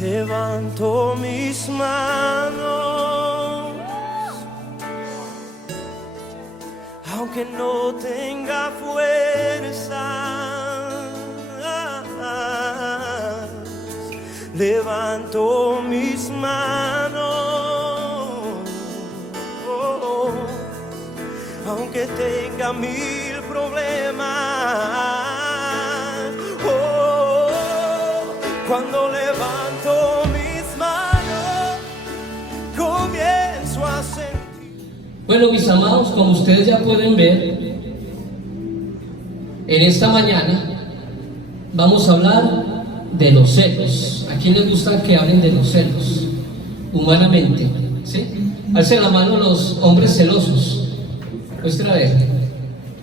Levanto mis manos, aunque no tenga fuerza. Levanto mis manos, aunque tenga mil problemas. Cuando levanto mis manos, comienzo a sentir. Bueno, mis amados, como ustedes ya pueden ver, en esta mañana vamos a hablar de los celos. ¿A quién les gusta que hablen de los celos? Humanamente, ¿sí? Alcen la mano los hombres celosos. Muestra a ver.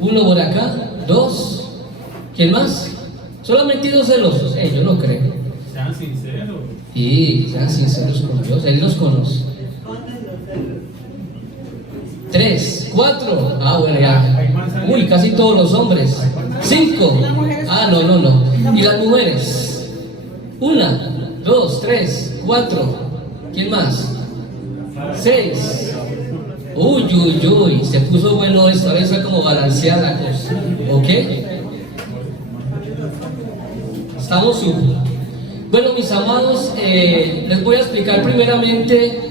Uno por acá, dos. ¿Quién más? Solamente dos celosos. Yo no creo. Sean sinceros. Sí, sean sinceros con Dios, Él los conoce. 3, 4. Bueno, ya. Uy, casi todos los hombres. 5. No. ¿Y las mujeres? 1, 2, 3, 4. ¿Quién más? 6. Uy, se puso bueno esto. A ver, está como balanceada la cosa. ¿Ok? Estamos súper. Bueno, mis amados, les voy a explicar primeramente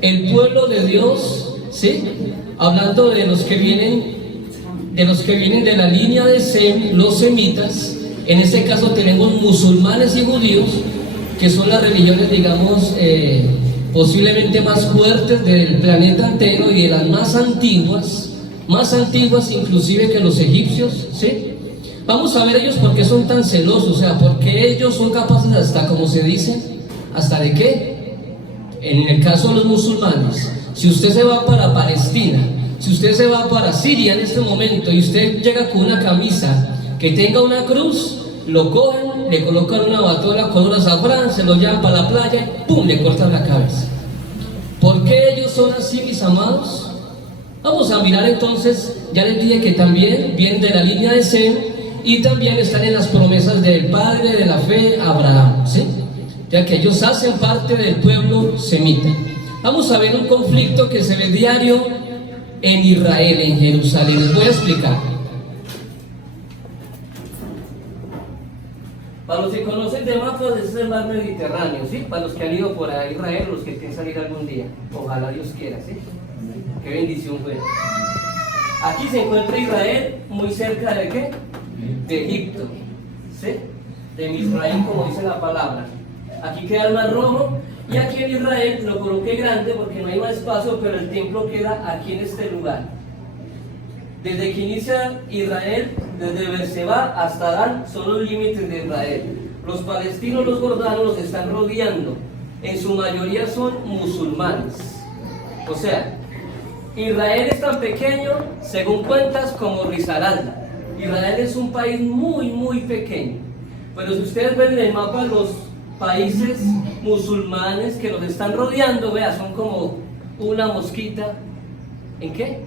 el pueblo de Dios, ¿sí? Hablando de los que vienen de la línea de Sem, los semitas. En este caso tenemos musulmanes y judíos, que son las religiones, digamos, posiblemente más fuertes del planeta entero y de las más antiguas inclusive que los egipcios, ¿sí? Vamos a ver ellos por qué son tan celosos, o sea, por qué ellos son capaces hasta, como se dice, ¿hasta de qué? En el caso de los musulmanes, si usted se va para Palestina, si usted se va para Siria en este momento y usted llega con una camisa que tenga una cruz, lo cogen, le colocan una batola color azafrán, se lo llevan para la playa y ¡pum!, le cortan la cabeza. ¿Por qué ellos son así, mis amados? Vamos a mirar entonces, ya les dije que también vienen de la línea de Sem, y también están en las promesas del padre de la fe, Abraham, ¿sí? Ya que ellos hacen parte del pueblo semita. Vamos a ver un conflicto que se ve diario en Israel, en Jerusalén. Les voy a explicar. Para los que conocen de mapas, ese es el mar Mediterráneo, ¿sí? Para los que han ido por ahí a Israel, los que piensan ir algún día. Ojalá Dios quiera, ¿sí? Qué bendición fue. Aquí se encuentra Israel, muy cerca de ¿qué? De Egipto, ¿sí? De Misraim, como dice la palabra. Aquí queda el Mar Rojo, y aquí en Israel lo coloqué grande porque no hay más espacio, pero el templo queda aquí en este lugar. Desde que inicia Israel, desde Beerseba hasta Dan, son los límites de Israel. Los palestinos, los jordanos, los están rodeando. En su mayoría son musulmanes. O sea, Israel es tan pequeño, según cuentas, como Risaralda. Israel es un país muy pequeño, pero si ustedes ven en el mapa los países musulmanes que los están rodeando, vea, son como una mosquita, ¿en qué?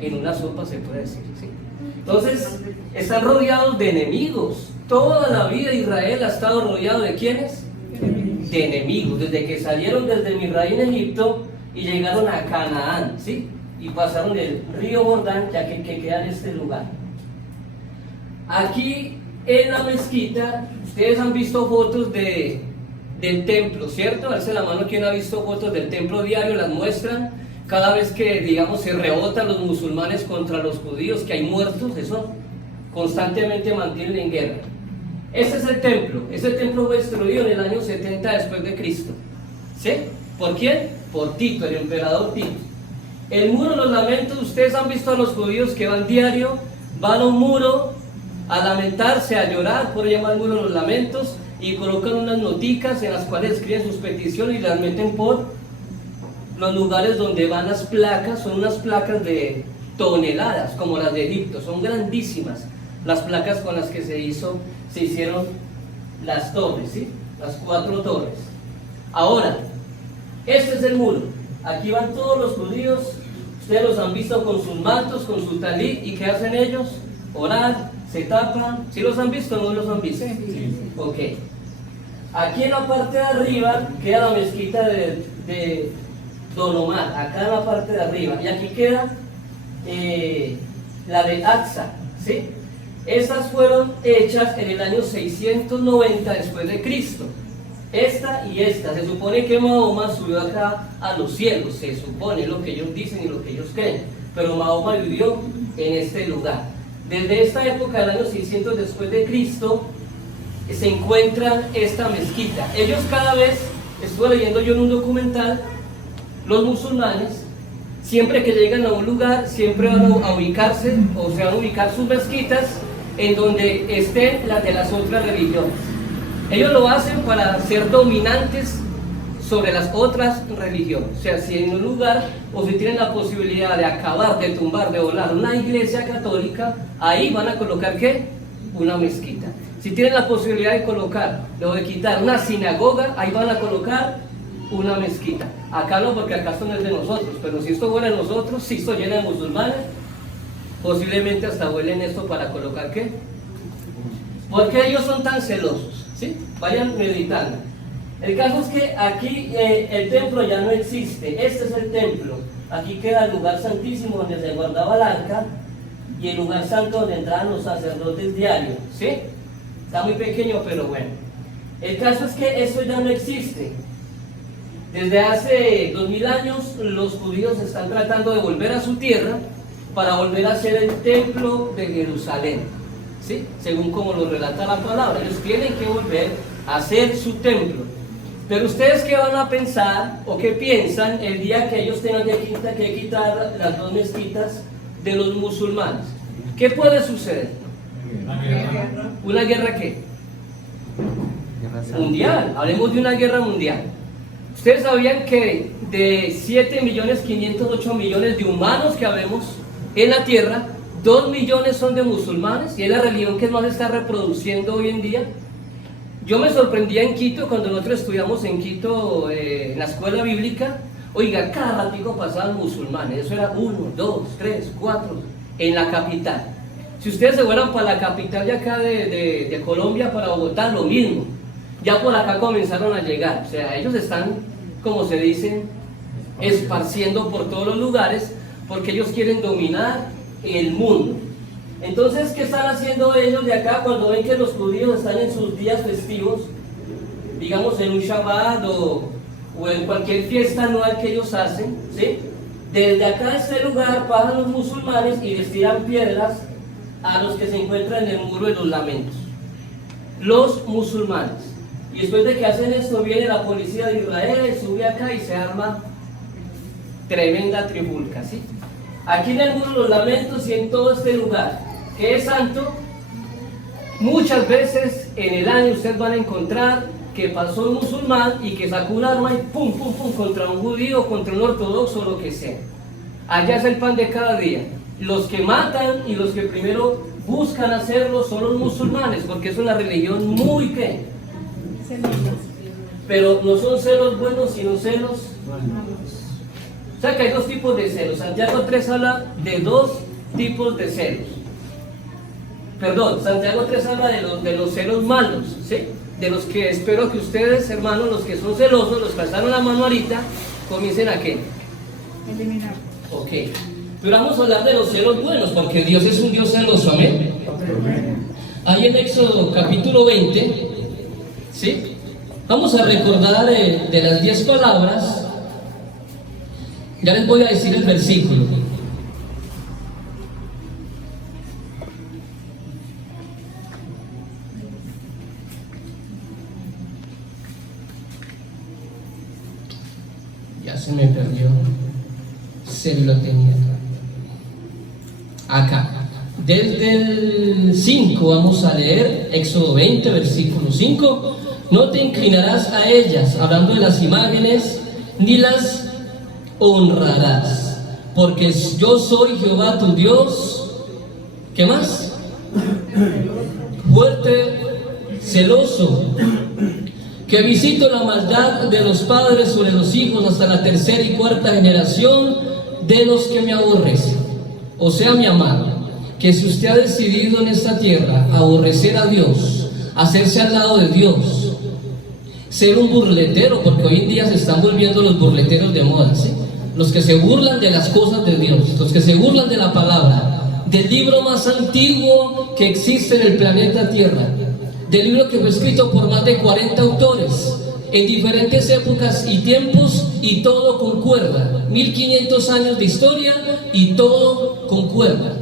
En una sopa, se puede decir, ¿sí? Entonces, están rodeados de enemigos. Toda la vida Israel ha estado rodeado ¿de quiénes? De enemigos, desde que salieron desde Misraim, Egipto, y llegaron a Canaán, ¿sí? Y pasaron el río Jordán, ya que queda en este lugar. Aquí en la mezquita, ustedes han visto fotos del templo, ¿cierto? Alce la mano quien ha visto fotos del templo diario, las muestran. Cada vez que, digamos, se rebotan los musulmanes contra los judíos, que hay muertos, eso constantemente mantienen en guerra. Ese es el templo. Ese templo fue destruido en el año 70 después de Cristo. ¿Sí? ¿Por quién? Por Tito, el emperador Tito. El muro de los lamentos, ustedes han visto a los judíos que van diario, van a un muro a lamentarse, a llorar, por llamar muro de los lamentos, y colocan unas noticas en las cuales escriben sus peticiones y las meten por los lugares donde van las placas. Son unas placas de toneladas, como las de Egipto, son grandísimas las placas con las que se hicieron las torres, ¿sí? Las 4 torres. Ahora, este es el muro. Aquí van todos los judíos. Ustedes los han visto con sus mantos, con su talit. ¿Y qué hacen ellos? Orar, se tapan. ¿Sí los han visto o no los han visto? Sí. Ok. Aquí en la parte de arriba queda la mezquita de Don Omar, acá en la parte de arriba, y aquí queda la de Aqsa, ¿sí? Estas fueron hechas en el año 690 después de Cristo. Esta y esta. Se supone que Mahoma subió acá a los cielos, se supone lo que ellos dicen y lo que ellos creen, pero Mahoma vivió en este lugar. Desde esta época del año 600 después de Cristo se encuentra esta mezquita. Ellos cada vez, estuve leyendo yo en un documental, los musulmanes, siempre que llegan a un lugar, siempre van a ubicarse, o se van a ubicar sus mezquitas en donde estén las de las otras religiones. Ellos lo hacen para ser dominantes sobre las otras religiones. O sea, si en un lugar, o si tienen la posibilidad de acabar, de tumbar, de volar una iglesia católica, ahí van a colocar, ¿qué? Una mezquita. Si tienen la posibilidad de colocar, o de quitar una sinagoga, ahí van a colocar una mezquita. Acá no, porque acá esto no es de nosotros, pero si esto fuera de nosotros, si esto llena de musulmanes, posiblemente hasta huelen esto para colocar, ¿qué? ¿Por qué ellos son tan celosos? ¿Sí? Vayan meditando. El caso es que aquí el templo ya no existe. Este es el templo. Aquí queda el lugar santísimo donde se guardaba el arca y el lugar santo donde entraban los sacerdotes diarios. ¿Sí? Está muy pequeño, pero bueno. El caso es que eso ya no existe. Desde hace 2000 años los judíos están tratando de volver a su tierra para volver a ser el templo de Jerusalén. ¿Sí? Según como lo relata la palabra, ellos tienen que volver a hacer su templo. Pero ustedes, ¿qué van a pensar o qué piensan el día que ellos tengan que quitar las dos mezquitas de los musulmanes? ¿Qué puede suceder? ¿Una guerra qué? Mundial. Hablemos de una guerra mundial. Ustedes sabían que de 7.508 millones de humanos que habemos en la tierra, 2 millones son de musulmanes, y es la religión que más se está reproduciendo hoy en día. Yo me sorprendía en Quito, cuando nosotros estudiamos en Quito, en la escuela bíblica, oiga, cada ratico pasaban musulmanes, eso era 1, 2, 3, 4, en la capital. Si ustedes se fueran para la capital de acá de Colombia, para Bogotá, lo mismo. Ya por acá comenzaron a llegar, o sea, ellos están, como se dice, esparciendo por todos los lugares, porque ellos quieren dominar el mundo. Entonces, ¿qué están haciendo ellos de acá cuando ven que los judíos están en sus días festivos, digamos en un Shabbat o en cualquier fiesta anual que ellos hacen, ¿sí? Desde acá, este lugar, pasan los musulmanes y les tiran piedras a los que se encuentran en el muro de los lamentos. Los musulmanes. Y después de que hacen esto, viene la policía de Israel, sube acá y se arma tremenda trifulca, ¿sí? Aquí en el muro de los lamentos y en todo este lugar, que es santo, muchas veces en el año ustedes van a encontrar que pasó un musulmán y que sacó un arma y pum, pum, pum, contra un judío, contra un ortodoxo, lo que sea. Allá es el pan de cada día. Los que matan y los que primero buscan hacerlo son los musulmanes, porque es una religión muy ¿qué? Pero no son celos buenos, sino celos malos. O sea que hay dos tipos de celos. Santiago 3 habla de dos tipos de celos. Perdón, Santiago 3 habla de los celos malos, ¿sí? De los que espero que ustedes, hermanos, los que son celosos, los que alzaron la mano ahorita, comiencen a ¿qué? Eliminar. Ok. Pero vamos a hablar de los celos buenos, porque Dios es un Dios celoso, amén. Ahí en Éxodo capítulo 20, ¿sí? Vamos a recordar de las 10 palabras. Ya les voy a decir el versículo. Ya se me perdió. Se lo tenía acá. Desde el 5 vamos a leer Éxodo 20, versículo 5. No te inclinarás a ellas, hablando de las imágenes, ni las honrarás, porque yo soy Jehová tu Dios. ¿Qué más? Fuerte, celoso, que visito la maldad de los padres sobre los hijos hasta la tercera y cuarta generación de los que me aborrecen. O sea, mi amado, que si usted ha decidido en esta tierra aborrecer a Dios, hacerse al lado de Dios, ser un burletero, porque hoy en día se están volviendo los burleteros de moda, ¿sí? Los que se burlan de las cosas de Dios, los que se burlan de la palabra, del libro más antiguo que existe en el planeta Tierra, del libro que fue escrito por más de 40 autores, en diferentes épocas y tiempos, y todo concuerda. 1500 años de historia y todo concuerda.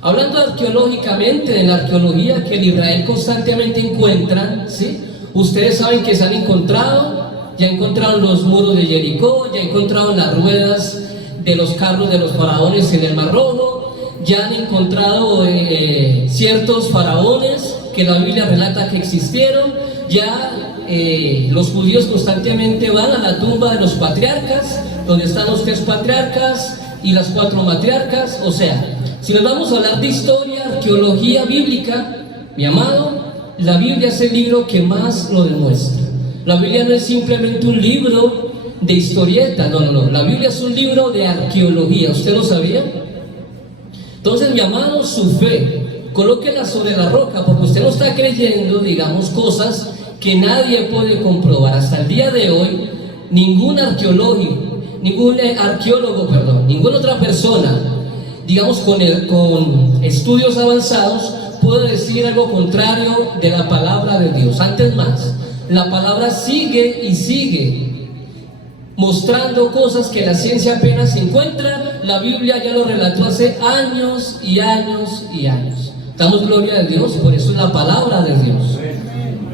Hablando arqueológicamente, en la arqueología que el Israel constantemente encuentra, ¿sí? Ustedes saben que se han encontrado, ya encontraron los muros de Jericó, ya encontraron las ruedas de los carros de los faraones en el Mar Rojo, ya han encontrado ciertos faraones que la Biblia relata que existieron, ya los judíos constantemente van a la tumba de los patriarcas, donde están los 3 patriarcas y las 4 matriarcas. O sea, si nos vamos a hablar de historia, arqueología bíblica, mi amado, la Biblia es el libro que más lo demuestra. La Biblia no es simplemente un libro de historieta, no. La Biblia es un libro de arqueología. ¿Usted lo sabía? Entonces, mi amado, su fe, colóquela sobre la roca, porque usted no está creyendo, digamos, cosas que nadie puede comprobar. Hasta el día de hoy, ninguna arqueólogo, ninguna otra persona, digamos, con estudios avanzados, puede decir algo contrario de la palabra de Dios. Antes más, la palabra sigue y sigue mostrando cosas que la ciencia apenas encuentra. La Biblia ya lo relató hace años y años y años. Damos gloria a Dios, por eso es la palabra de Dios.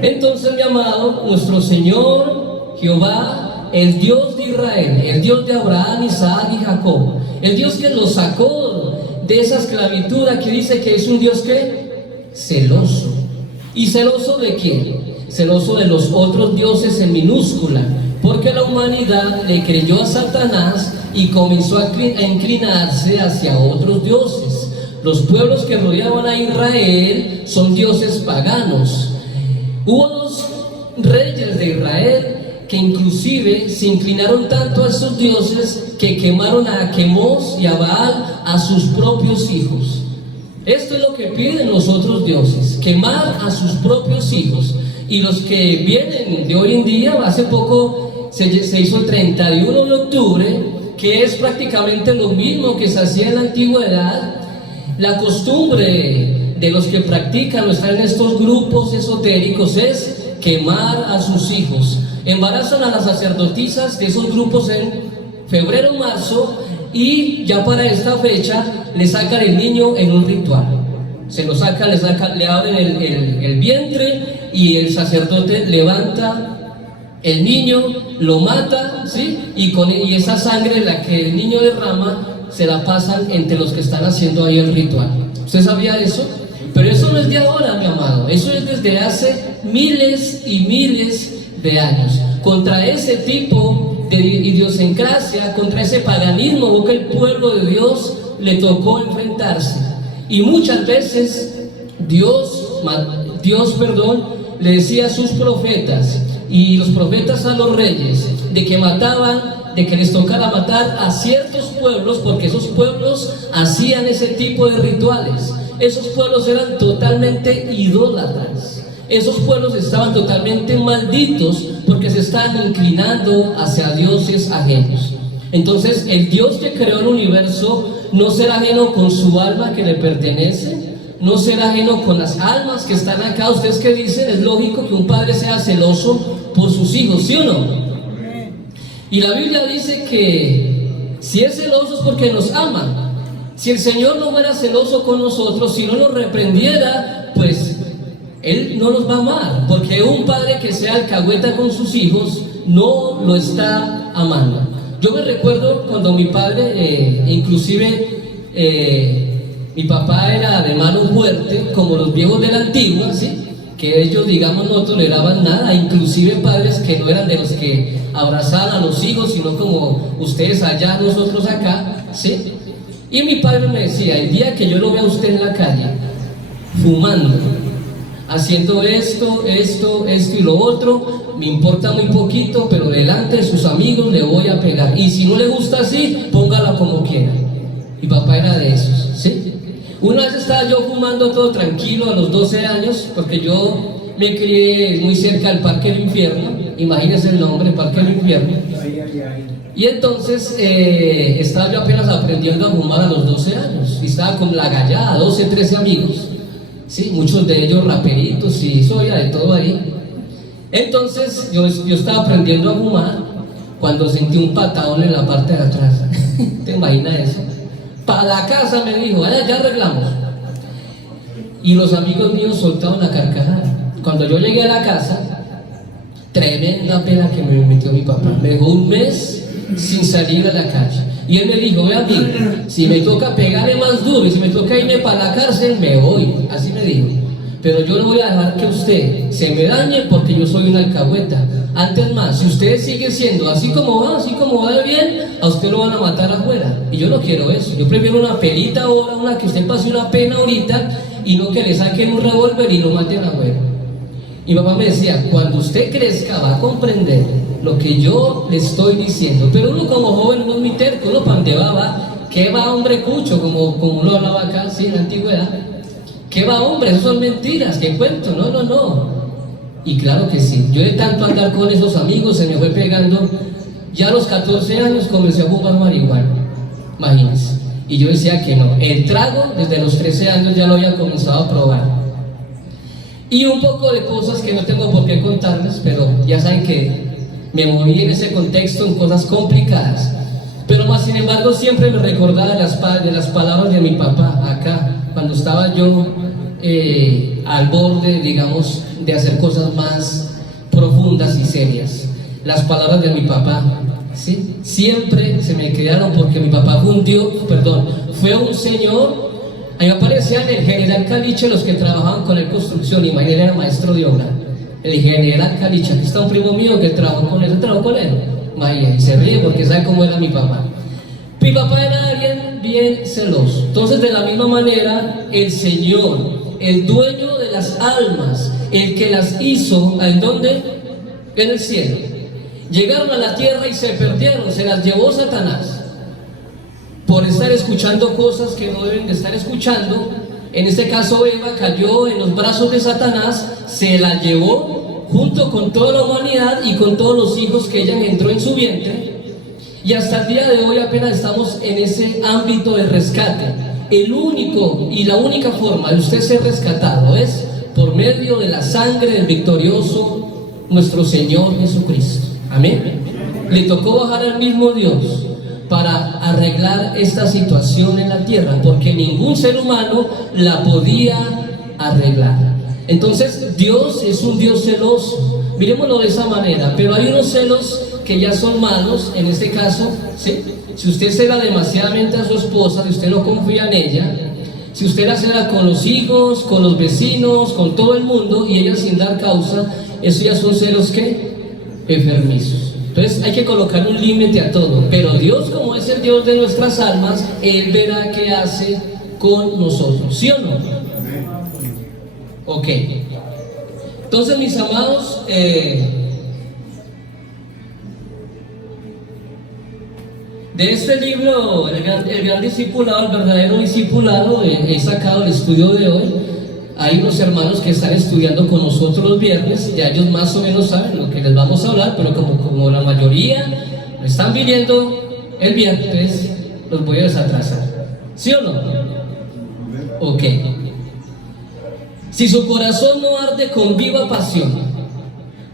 Entonces, mi amado, nuestro Señor Jehová, el Dios de Israel, el Dios de Abraham, Isaac y Jacob, el Dios que los sacó de esa esclavitud, que dice que es un Dios que celoso. ¿Y celoso de quién? Celoso de los otros dioses en minúscula, porque la humanidad le creyó a Satanás y comenzó a inclinarse hacia otros dioses. Los pueblos que rodeaban a Israel son dioses paganos. Hubo 2 reyes de Israel que inclusive se inclinaron tanto a esos dioses que quemaron a Quemos y a Baal, a sus propios hijos. Esto es lo que piden los otros dioses, quemar a sus propios hijos. Y los que vienen de hoy en día, hace poco se hizo el 31 de octubre, que es prácticamente lo mismo que se hacía en la antigüedad. La costumbre de los que practican o están en estos grupos esotéricos es quemar a sus hijos. Embarazan a las sacerdotisas de esos grupos en febrero o marzo, y ya para esta fecha le sacan el niño en un ritual. Se lo sacan, le abren el vientre, y el sacerdote levanta el niño, lo mata, ¿sí? Y esa sangre, la que el niño derrama, se la pasan entre los que están haciendo ahí el ritual. ¿Usted sabía eso? Pero eso no es de ahora, mi amado, eso es desde hace miles y miles de años. Contra ese tipo de idiosincrasia, contra ese paganismo que el pueblo de Dios le tocó enfrentarse. Y muchas veces Dios le decía a sus profetas y los profetas a los reyes de que les tocara matar a ciertos pueblos, porque esos pueblos hacían ese tipo de rituales. Esos pueblos eran totalmente idólatras. Esos pueblos estaban totalmente malditos porque se estaban inclinando hacia dioses ajenos. Entonces, el Dios que creó el universo no será ajeno con su alma que le pertenece, no será ajeno con las almas que están acá. ¿Ustedes qué dicen? Es lógico que un padre sea celoso por sus hijos, ¿sí o no? Y la Biblia dice que si es celoso es porque nos ama. Si el Señor no fuera celoso con nosotros, si no nos reprendiera, pues Él no nos va a amar, porque un padre que sea alcahueta con sus hijos no lo está amando. Yo me recuerdo cuando mi padre, mi papá era de mano fuerte, como los viejos de la antigua, ¿sí? Que ellos, digamos, no toleraban nada, inclusive padres que no eran de los que abrazaban a los hijos, sino como ustedes allá, nosotros acá, ¿sí? Y mi padre me decía, el día que yo lo vea a usted en la calle, fumando, haciendo esto y lo otro, me importa muy poquito, pero delante de sus amigos le voy a pegar. Y si no le gusta así, póngala como quiera. Mi papá era de esos, ¿sí? Una vez estaba yo fumando todo tranquilo a los 12 años, porque yo me crié muy cerca del Parque del Infierno, imagínense el nombre, Parque del Infierno. Y entonces estaba yo apenas aprendiendo a fumar a los 12 años, y estaba con la gallada, 12, 13 amigos, ¿sí? Muchos de ellos raperitos y eso ya de todo ahí. Entonces yo estaba aprendiendo a fumar cuando sentí un patadón en la parte de atrás. ¿Te imaginas eso? Para la casa me dijo, ya arreglamos. Y los amigos míos soltaron la carcajada. Cuando yo llegué a la casa, tremenda pena que me metió mi papá. Me dejó un mes sin salir a la calle. Y él me dijo, vea amigo, si me toca pegarle más duro y si me toca irme para la cárcel, me voy. Así me dijo. Pero yo no voy a dejar que usted se me dañe porque yo soy una alcahueta. Antes más, si usted sigue siendo así como va de bien, a usted lo van a matar afuera. Y yo no quiero eso. Yo prefiero una pelita ahora, una que usted pase una pena ahorita y no que le saquen un revólver y lo maten afuera. Y papá me decía, cuando usted crezca va a comprender lo que yo le estoy diciendo. Pero uno como joven no es muy terco, uno pandeaba, ¿qué va hombre cucho? Como lo hablaba acá, sí, en la antigüedad. ¿Qué va hombre? Eso son mentiras, ¿qué cuento? No. Y claro que sí, yo de tanto andar con esos amigos se me fue pegando. Ya a los 14 años comencé a fumar marihuana, imagínense. Y yo decía que no, el trago desde los 13 años ya lo había comenzado a probar. Y un poco de cosas que no tengo por qué contarles, pero ya saben que me moví en ese contexto en cosas complicadas. Pero más sin embargo siempre me recordaba de las palabras de mi papá acá, cuando estaba yo al borde, digamos, de hacer cosas más profundas y serias. Las palabras de mi papá, ¿sí? Siempre se me quedaron porque mi papá fue un señor. A mí me parecían el general Caliche, los que trabajaban con él construcción, y él era maestro de obra. El general Caliche, aquí está un primo mío que trabajó con él, y se ríe porque sabe cómo era mi papá. Mi papá era alguien bien celoso. Entonces, de la misma manera, el Señor, el dueño de las almas, el que las hizo, ¿en dónde? En el cielo. Llegaron a la tierra y se perdieron, se las llevó Satanás. Por estar escuchando cosas que no deben de estar escuchando. En este caso Eva cayó en los brazos de Satanás, se la llevó junto con toda la humanidad y con todos los hijos que ella engendró en su vientre. Y hasta el día de hoy apenas estamos en ese ámbito de rescate. El único y la única forma de usted ser rescatado es por medio de la sangre del victorioso nuestro Señor Jesucristo. Amén. Le tocó bajar al mismo Dios para arreglar esta situación en la tierra, porque ningún ser humano la podía arreglar. Entonces Dios es un Dios celoso, miremoslo de esa manera. Pero hay unos celos que ya son malos, en este caso, ¿sí? Si usted cela demasiadamente a su esposa, si usted no confía en ella, si usted la cela con los hijos, con los vecinos, con todo el mundo, y ella sin dar causa, eso ya son celos ¿qué? Enfermizos. Entonces hay que colocar un límite a todo. Pero Dios, como es el Dios de nuestras almas, Él verá qué hace con nosotros, ¿sí o no? Ok. Entonces, mis amados, de este libro, el gran discipulado, el verdadero discipulado, he sacado el estudio de hoy. Hay unos hermanos que están estudiando con nosotros los viernes, ya ellos más o menos saben lo que les vamos a hablar, pero como la mayoría están viniendo el viernes, los voy a desatrasar. ¿Sí o no? Ok. Si su corazón no arde con viva pasión,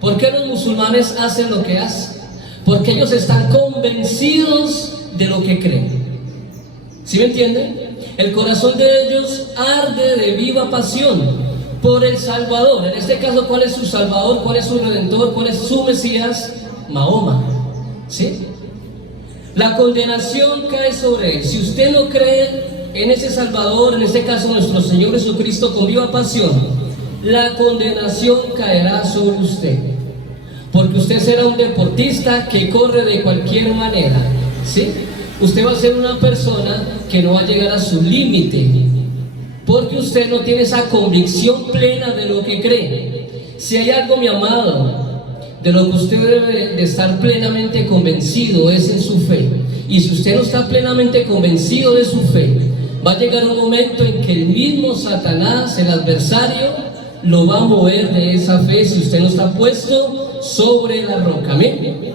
¿por qué los musulmanes hacen lo que hacen? Porque ellos están convencidos de lo que creen. ¿Sí me entienden? El corazón de ellos arde de viva pasión por el Salvador. En este caso, ¿cuál es su Salvador? ¿Cuál es su Redentor? ¿Cuál es su Mesías? Mahoma. ¿Sí? La condenación cae sobre él. Si usted no cree en ese Salvador, en este caso nuestro Señor Jesucristo, con viva pasión, la condenación caerá sobre usted. Porque usted será un deportista que corre de cualquier manera, ¿sí? Usted va a ser una persona que no va a llegar a su límite, porque usted no tiene esa convicción plena de lo que cree. Si hay algo, mi amado, de lo que usted debe de estar plenamente convencido es en su fe. Y si usted no está plenamente convencido de su fe, va a llegar un momento en que el mismo Satanás, el adversario, lo va a mover de esa fe si usted no está puesto sobre la roca. Amén.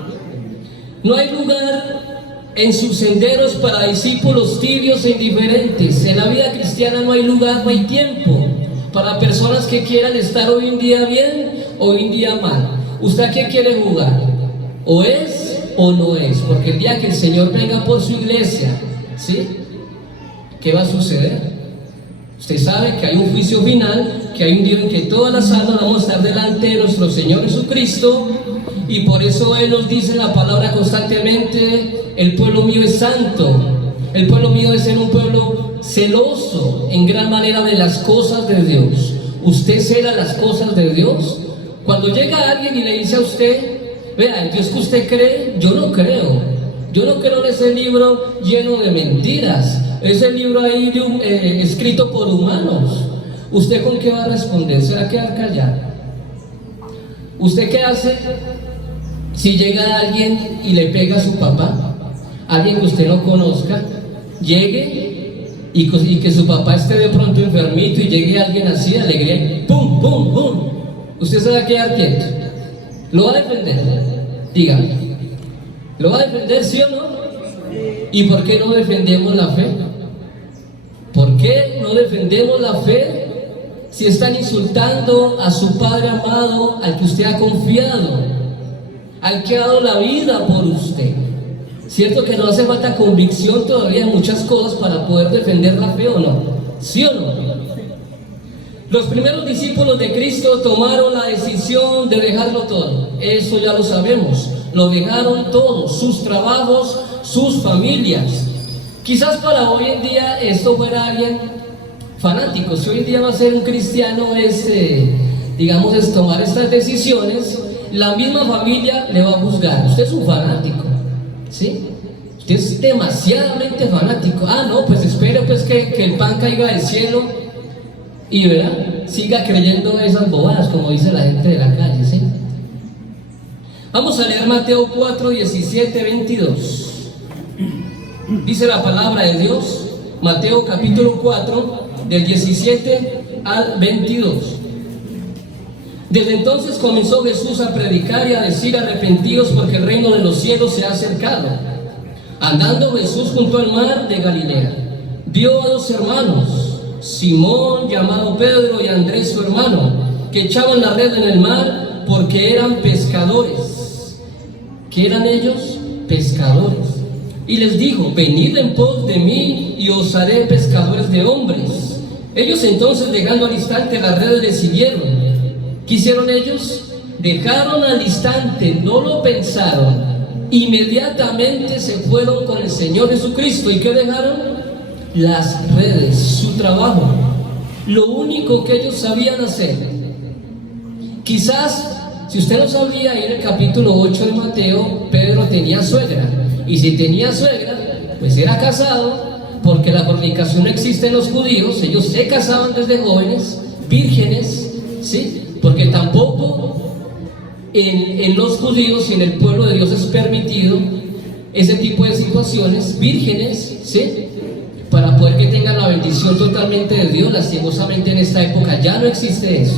No hay lugar en sus senderos para discípulos tibios e indiferentes. En la vida cristiana no hay lugar, no hay tiempo para personas que quieran estar hoy en día bien, hoy en día mal. ¿Usted a qué quiere jugar? ¿O es o no es? Porque el día que el Señor venga por su iglesia, ¿sí? ¿Qué va a suceder? Usted sabe que hay un juicio final, que hay un día en que todas las almas vamos a estar delante de nuestro Señor Jesucristo, y por eso Él nos dice en la palabra constantemente: el pueblo mío es santo. El pueblo mío debe ser un pueblo celoso en gran manera de las cosas de Dios. ¿Usted cela las cosas de Dios? Cuando llega alguien y le dice a usted: vea, el Dios que usted cree, yo no creo. Yo no creo en ese libro lleno de mentiras, ese libro ahí escrito por humanos. ¿Usted con qué va a responder? ¿Se va a quedar callado? ¿Usted qué hace si llega alguien y le pega a su papá? Alguien que usted no conozca, llegue y que su papá esté de pronto enfermito y llegue alguien así de alegría y ¡pum, pum, pum! ¿Usted se va a quedar quieto? ¿Lo va a defender? Dígame. ¿Lo va a defender, sí o no? ¿Y por qué no defendemos la fe? ¿Por qué no defendemos la fe si están insultando a su Padre amado, al que usted ha confiado, al que ha dado la vida por usted? ¿Cierto que no hace falta convicción todavía en muchas cosas para poder defender la fe o no? ¿Sí o no? Los primeros discípulos de Cristo tomaron la decisión de dejarlo todo. Eso ya lo sabemos. Lo dejaron todo, sus trabajos, sus familias. Quizás para hoy en día esto fuera alguien fanático. Si hoy en día va a ser un cristiano, digamos, es tomar estas decisiones, la misma familia le va a juzgar. Usted es un fanático, ¿sí? Usted es demasiadamente fanático. Ah, no, pues espere pues que el pan caiga del cielo y verá, siga creyendo esas bobadas, como dice la gente de la calle, ¿sí? Vamos a leer Mateo 4, 17, 22. Dice la palabra de Dios, Mateo capítulo 4, del 17 al 22. Desde entonces comenzó Jesús a predicar y a decir: arrepentidos, porque el reino de los cielos se ha acercado. Andando Jesús junto al mar de Galilea, vio a dos hermanos, Simón llamado Pedro y Andrés su hermano, que echaban la red en el mar porque eran pescadores. ¿Qué eran ellos? Pescadores. Y les dijo: venid en pos de mí y os haré pescadores de hombres. Ellos entonces, dejando al instante las redes, le siguieron. ¿Qué hicieron ellos? Dejaron al instante, no lo pensaron, inmediatamente se fueron con el Señor Jesucristo. ¿Y qué dejaron? Las redes, su trabajo, lo único que ellos sabían hacer. Quizás, si usted no sabía, ahí en el capítulo 8 de Mateo, Pedro tenía suegra. Y si tenía suegra, pues era casado, porque la fornicación no existe en los judíos. Ellos se casaban desde jóvenes, vírgenes, ¿sí? Porque tampoco en los judíos y en el pueblo de Dios es permitido ese tipo de situaciones, vírgenes, ¿sí? Para poder que tengan la bendición totalmente de Dios. Lastimosamente en esta época ya no existe eso.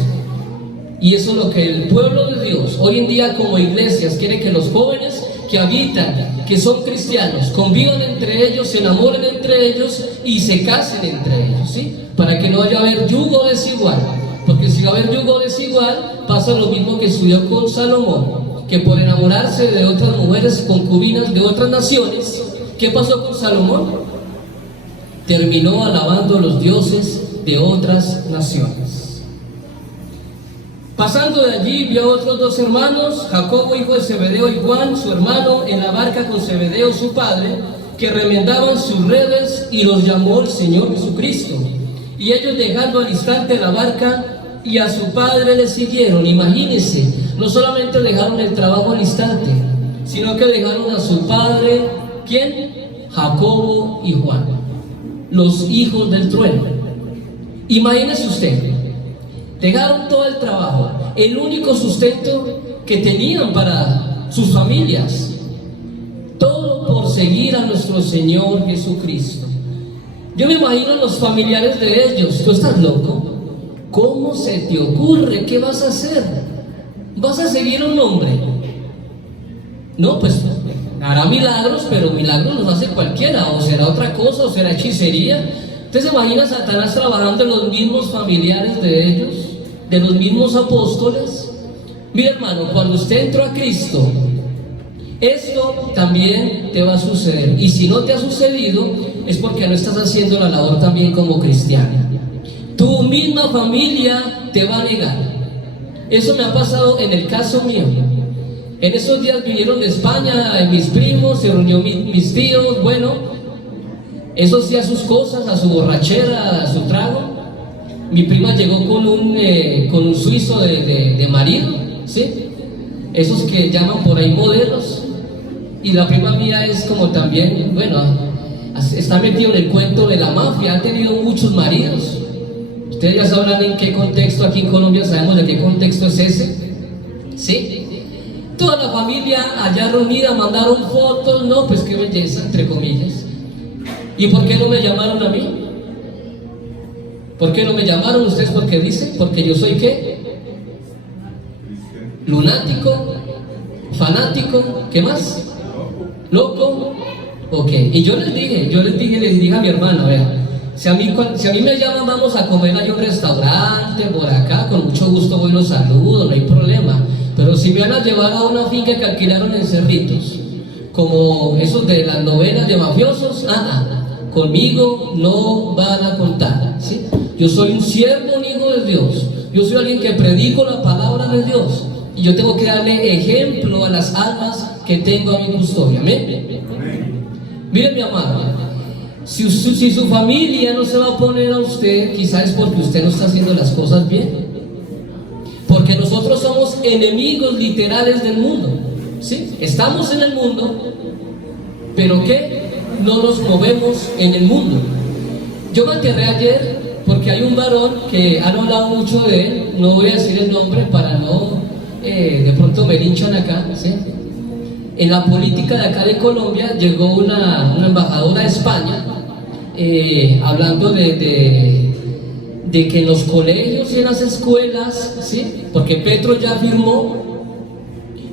Y eso es lo que el pueblo de Dios hoy en día como iglesias quiere, que los jóvenes que habitan, que son cristianos, convivan entre ellos, se enamoren entre ellos y se casen entre ellos, ¿sí? Para que no vaya a haber yugo desigual. Porque si va a haber yugo desigual, pasa lo mismo que sucedió con Salomón, que por enamorarse de otras mujeres concubinas de otras naciones, ¿qué pasó con Salomón? Terminó alabando a los dioses de otras naciones. Pasando de allí, vio a otros dos hermanos, Jacobo hijo de Zebedeo y Juan su hermano, en la barca con Zebedeo su padre, que remendaban sus redes, y los llamó el Señor Jesucristo. Y ellos, dejando al instante la barca y a su padre, le siguieron. Imagínense, no solamente dejaron el trabajo al instante, sino que dejaron a su padre, ¿quién? Jacobo y Juan, los hijos del trueno. Imagínese usted, dejaron todo el trabajo, el único sustento que tenían para sus familias, todo por seguir a nuestro Señor Jesucristo. Yo me imagino los familiares de ellos: ¿tú estás loco? ¿Cómo se te ocurre? ¿Qué vas a hacer? ¿Vas a seguir a un hombre? No, pues hará milagros, pero milagros los hace cualquiera, o será otra cosa, o será hechicería. ¿Usted se imagina a Satanás trabajando en los mismos familiares de ellos, de los mismos apóstoles? Mira, hermano, cuando usted entró a Cristo, esto también te va a suceder. Y si no te ha sucedido, es porque no estás haciendo la labor también como cristiano. Tu misma familia te va a negar. Eso me ha pasado en el caso mío. En esos días vinieron de España mis primos, se reunió mis tíos, bueno, eso sí, a sus cosas, a su borrachera, a su trago. Mi prima llegó con un suizo de marido, ¿sí? Esos que llaman por ahí modelos. Y la prima mía es como también, bueno, está metido en el cuento de la mafia, ha tenido muchos maridos. Ustedes ya sabrán en qué contexto, aquí en Colombia sabemos de qué contexto es ese, ¿sí? Toda la familia allá reunida mandaron fotos, no, pues qué belleza, entre comillas. ¿Y por qué no me llamaron a mí? ¿Por qué no me llamaron ustedes? Porque dicen, porque yo soy ¿qué? Lunático, fanático, ¿qué más? Loco. Ok, y yo les dije a mi hermana, vea, si a mí me llaman, vamos a comer a un restaurante por acá, con mucho gusto voy y los saludo, no hay problema. Pero si me van a llevar a una finca que alquilaron en Cerritos, como esos de las novelas de mafiosos, conmigo no van a contar, ¿sí? Yo soy un siervo, un hijo de Dios. Yo soy alguien que predico la palabra de Dios. Y yo tengo que darle ejemplo a las almas que tengo a mi custodia. ¿Amén? Mire, mi amado, si su familia no se va a oponer a usted, quizás es porque usted no está haciendo las cosas bien. Porque nosotros somos enemigos literales del mundo, ¿sí? Estamos en el mundo, pero ¿qué? No nos movemos en el mundo. Yo me enterré ayer porque hay un varón que han hablado mucho de él, no voy a decir el nombre para no, de pronto me linchan acá, ¿sí? En la política de acá de Colombia llegó una embajadora de España hablando de que en los colegios y en las escuelas, ¿sí? Porque Petro ya firmó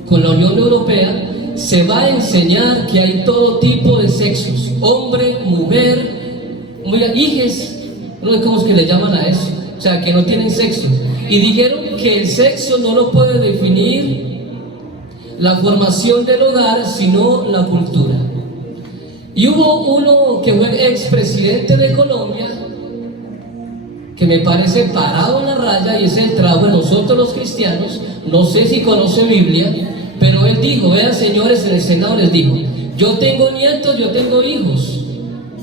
con la Unión Europea, se va a enseñar que hay todo tipo de sexos, hombre, mujer, hijes, no sé cómo es que le llaman a eso, o sea, que no tienen sexo. Y dijeron que el sexo no lo puede definir la formación del hogar, sino la cultura. Y hubo uno que fue el expresidente de Colombia, que me parece parado en la raya, y es el trabajo de nosotros los cristianos. No sé si conoce Biblia, pero él dijo, vean señores, en el Senado les dijo, yo tengo nietos, yo tengo hijos,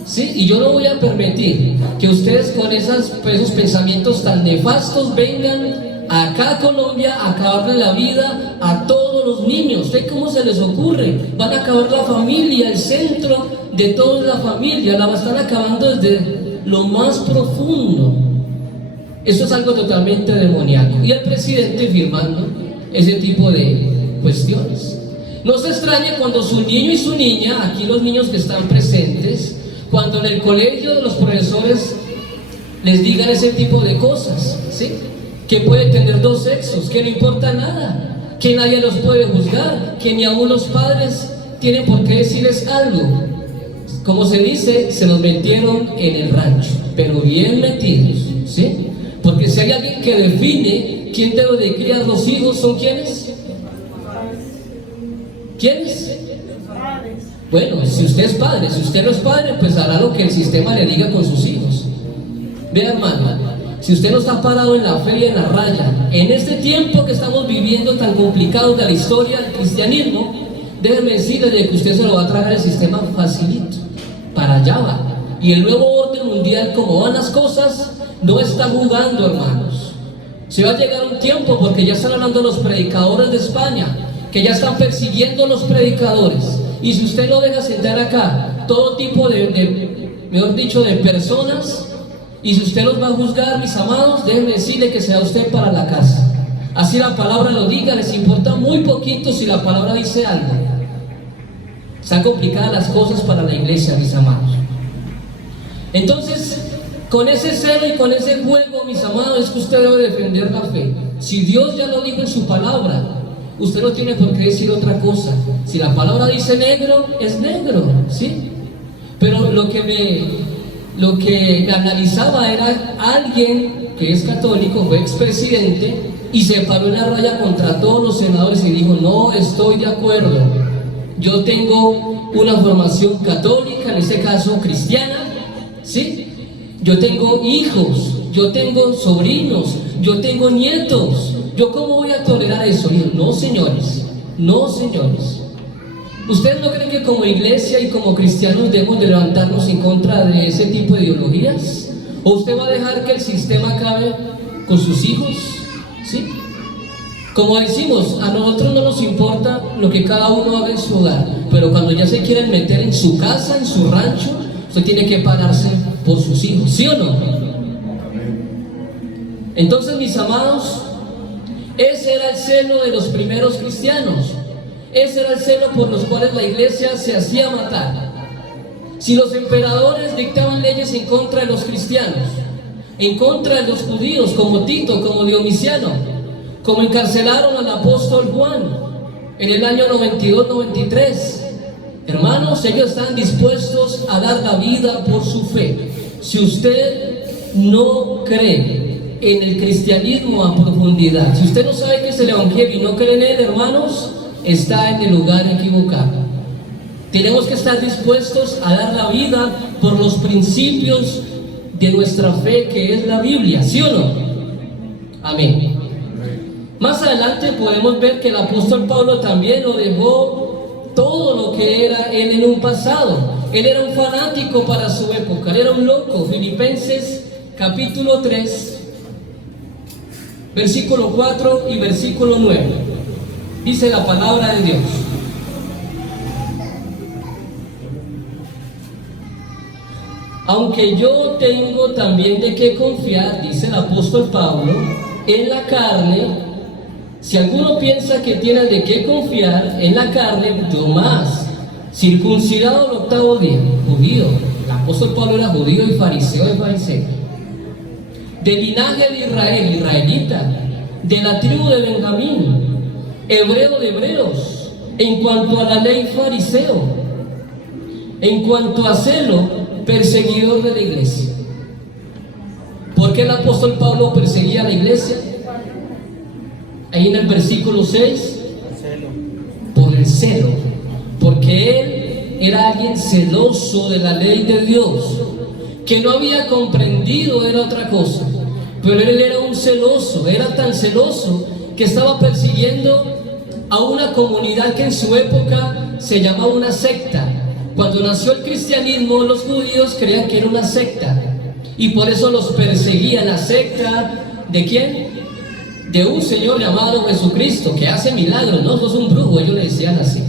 ¿sí? Y yo no voy a permitir que ustedes con esos pensamientos tan nefastos vengan acá a Colombia a acabarle la vida a todos los niños. ¿Ustedes cómo se les ocurre? Van a acabar la familia, el centro de toda la familia, la están acabando desde lo más profundo. Eso es algo totalmente demoníaco. Y el presidente firmando ese tipo de cuestiones. No se extrañe cuando su niño y su niña, aquí los niños que están presentes, cuando en el colegio los profesores les digan ese tipo de cosas, ¿sí? Que puede tener dos sexos, que no importa nada, que nadie los puede juzgar, que ni aún los padres tienen por qué decirles algo. Como se dice, se los metieron en el rancho, pero bien metidos, ¿sí? Porque si hay alguien que define quién debe de criar los hijos, ¿son quiénes? ¿Quiénes? Bueno, si usted es padre, si usted no es padre, pues hará lo que el sistema le diga con sus hijos. Vea, hermano, si usted no está parado en la fe y en la raya, en este tiempo que estamos viviendo tan complicado de la historia del cristianismo, déjeme decirle que usted se lo va a tragar el sistema facilito, para allá va. Y el nuevo orden mundial, como van las cosas, no está jugando, hermanos. Se va a llegar un tiempo, porque ya están hablando los predicadores de España, que ya están persiguiendo a los predicadores. Y si usted no deja sentar acá todo tipo mejor dicho, de personas, y si usted los va a juzgar, mis amados, déjenme decirle que sea usted para la casa. Así la palabra lo diga, les importa muy poquito si la palabra dice algo. Están complicadas las cosas para la iglesia, mis amados. Entonces, Con ese celo y con ese fuego, mis amados, es que usted debe defender la fe. Si Dios ya lo dijo en su palabra, usted no tiene por qué decir otra cosa. Si la palabra dice negro, es negro, ¿sí? Pero lo que me analizaba era alguien que es católico, fue expresidente, y se paró en la raya contra todos los senadores y dijo: no estoy de acuerdo, yo tengo una formación católica, en este caso cristiana, ¿sí? Yo tengo hijos, yo tengo sobrinos, yo tengo nietos, ¿yo cómo voy a tolerar eso? Y dijo: no señores, no señores. ¿Ustedes no creen que como iglesia y como cristianos debemos de levantarnos en contra de ese tipo de ideologías? ¿O usted va a dejar que el sistema acabe con sus hijos? ¿Sí? Como decimos, a nosotros no nos importa lo que cada uno haga en su hogar, pero cuando ya se quieren meter en su casa, en su rancho, usted tiene que pararse por sus hijos, ¿sí o no? Entonces, mis amados, ese era el celo de los primeros cristianos. Ese era el celo por los cuales la iglesia se hacía matar. Si los emperadores dictaban leyes en contra de los cristianos, en contra de los judíos, como Tito, como Dionisiano, como encarcelaron al apóstol Juan en el año 92-93, hermanos, ellos están dispuestos a dar la vida por su fe. Si usted no cree en el cristianismo a profundidad, si usted no sabe qué es el evangelio y no cree en él, hermanos, está en el lugar equivocado. Tenemos que estar dispuestos a dar la vida por los principios de nuestra fe, que es la Biblia, ¿sí o no? Amén. Más adelante podemos ver que el apóstol Pablo también lo dejó todo lo que era él en un pasado. Él era un fanático para su época, él era un loco. Filipenses capítulo 3, versículo 4 y versículo 9. Dice la palabra de Dios: aunque yo tengo también de qué confiar, dice el apóstol Pablo, en la carne, si alguno piensa que tiene de qué confiar en la carne, yo más, circuncidado el 8º día, judío. El apóstol Pablo era judío y fariseo de fariseo, de linaje de Israel, israelita, de la tribu de Benjamín, hebreo de hebreos, en cuanto a la ley fariseo, en cuanto a celo, perseguidor de la iglesia. ¿Por qué el apóstol Pablo perseguía a la iglesia? Ahí en el versículo 6, por el celo, porque él era alguien celoso de la ley de Dios, que no había comprendido, era otra cosa, pero él era un celoso, era tan celoso que estaba persiguiendo a una comunidad que en su época se llamaba una secta. Cuando nació el cristianismo, los judíos creían que era una secta y por eso los perseguían. La secta ¿de quién? De un señor llamado Jesucristo, que hace milagros, no es un brujo, ellos le decían así.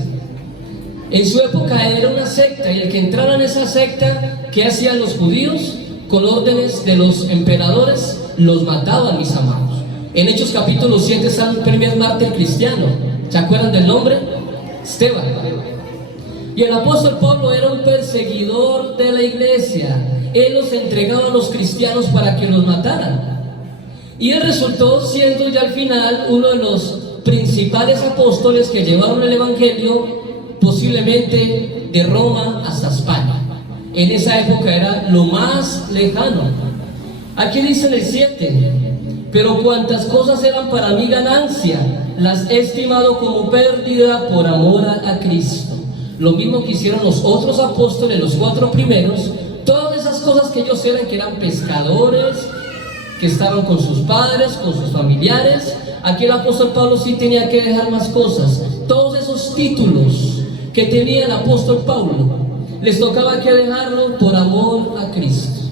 En su época era una secta, y el que entrara en esa secta, ¿qué hacían los judíos? Con órdenes de los emperadores, los mataban, mis amados. En Hechos capítulo 7 está el primer mártir cristiano. ¿Se acuerdan del nombre? Esteban. Y el apóstol Pablo era un perseguidor de la iglesia. Él los entregaba a los cristianos para que los mataran. Y él resultó siendo ya al final uno de los principales apóstoles que llevaron el evangelio, posiblemente de Roma hasta España. En esa época era lo más lejano. Aquí dice en el 7: pero cuantas cosas eran para mí ganancia, las he estimado como pérdida por amor a Cristo. Lo mismo que hicieron los otros apóstoles, los 4 primeros. Todas esas cosas que ellos eran, que eran pescadores, que estaban con sus padres, con sus familiares. Aquí el apóstol Pablo sí tenía que dejar más cosas. Todos esos títulos que tenía el apóstol Pablo, les tocaba que dejarlo por amor a Cristo.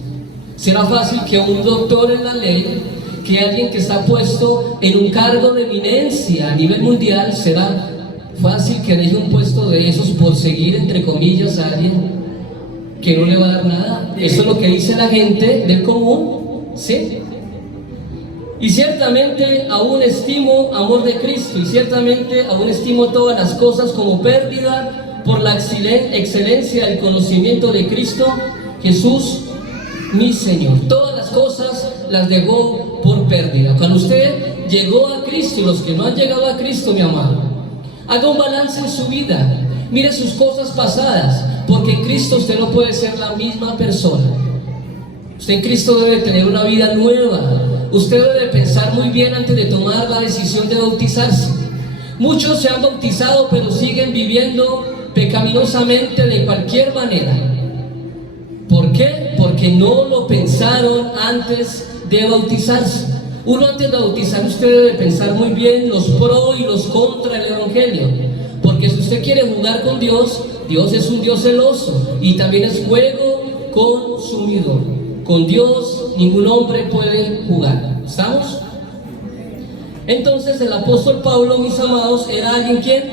Será fácil que un doctor en la ley, que alguien que está puesto en un cargo de eminencia a nivel mundial, será fácil que deje un puesto de esos por seguir, entre comillas, a alguien que no le va a dar nada. Eso es lo que dice la gente del común, ¿sí? Y ciertamente aún estimo amor de Cristo, y ciertamente aún estimo todas las cosas como pérdida por la excelencia del conocimiento de Cristo Jesús, mi Señor. Todas las cosas las dejó por pérdida. Cuando usted llegó a Cristo, y los que no han llegado a Cristo, mi amado, haga un balance en su vida. Mire sus cosas pasadas, porque en Cristo usted no puede ser la misma persona. Usted en Cristo debe tener una vida nueva. Usted debe pensar muy bien antes de tomar la decisión de bautizarse. Muchos se han bautizado, pero siguen viviendo pecaminosamente de cualquier manera. ¿Por qué? Porque no lo pensaron antes de bautizarse. Uno antes de bautizar, usted debe pensar muy bien los pros y los contra del Evangelio. Porque si usted quiere jugar con Dios, Dios es un Dios celoso y también es juego consumidor. Con Dios ningún hombre puede jugar. ¿Estamos? Entonces el apóstol Pablo, mis amados, era alguien ¿quién?